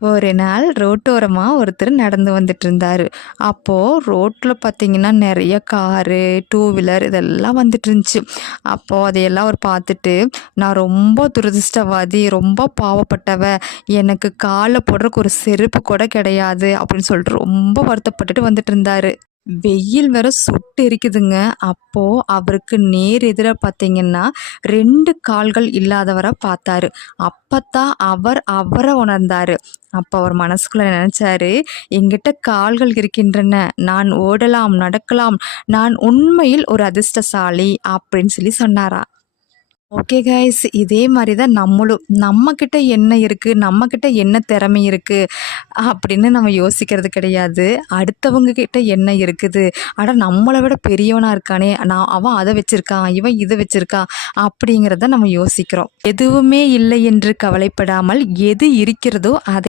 ஒரு நாள் ரோட்டோரமாக ஒருத்தர் நடந்து வந்துட்டு இருந்தார் அப்போது ரோட்டில் பார்த்தீங்கன்னா நிறைய காரு டூ வீலர் இதெல்லாம் வந்துட்டு இருந்துச்சு அப்போது அதையெல்லாம் அவர் பார்த்துட்டு நான் ரொம்ப துரதிர்ஷ்டவாதி ரொம்ப பாவப்பட்டவ எனக்கு காலில் போடுறதுக்கு ஒரு செருப்பு கூட கிடையாது அப்படின்னு சொல்லிட்டு ரொம்ப வருத்தப்பட்டுட்டு வந்துட்டு இருந்தார் வெயில் வேற சுட்டு இருக்குதுங்க அப்போது அவருக்கு நேர் எதிராக பார்த்தீங்கன்னா ரெண்டு கால்கள் இல்லாதவரை பார்த்தாரு அப்பத்தான் அவர் அவரை உணர்ந்தாரு. அப்போ அவர் மனசுக்குள்ள நினைச்சாரு என்கிட்ட கால்கள் இருக்கின்றன. நான் ஓடலாம் நடக்கலாம். நான் உண்மையில் ஒரு அதிர்ஷ்டசாலி அப்படின்னு சொல்லி சொன்னாரா. ஓகே கைஸ் இதே மாதிரி தான் நம்மளும். நம்மக்கிட்ட என்ன இருக்குது நம்மக்கிட்ட என்ன திறமை இருக்குது அப்படின்னு நம்ம யோசிக்கிறது கிடையாது. அடுத்தவங்க கிட்ட என்ன இருக்குது? ஆனால் நம்மளை விட பெரியவனாக இருக்கானே. நான் அவன் அதை வச்சுருக்கான் இவன் இதை வச்சுருக்கான் அப்படிங்கிறத நம்ம யோசிக்கிறோம். எதுவுமே இல்லை என்று கவலைப்படாமல் எது இருக்கிறதோ அதை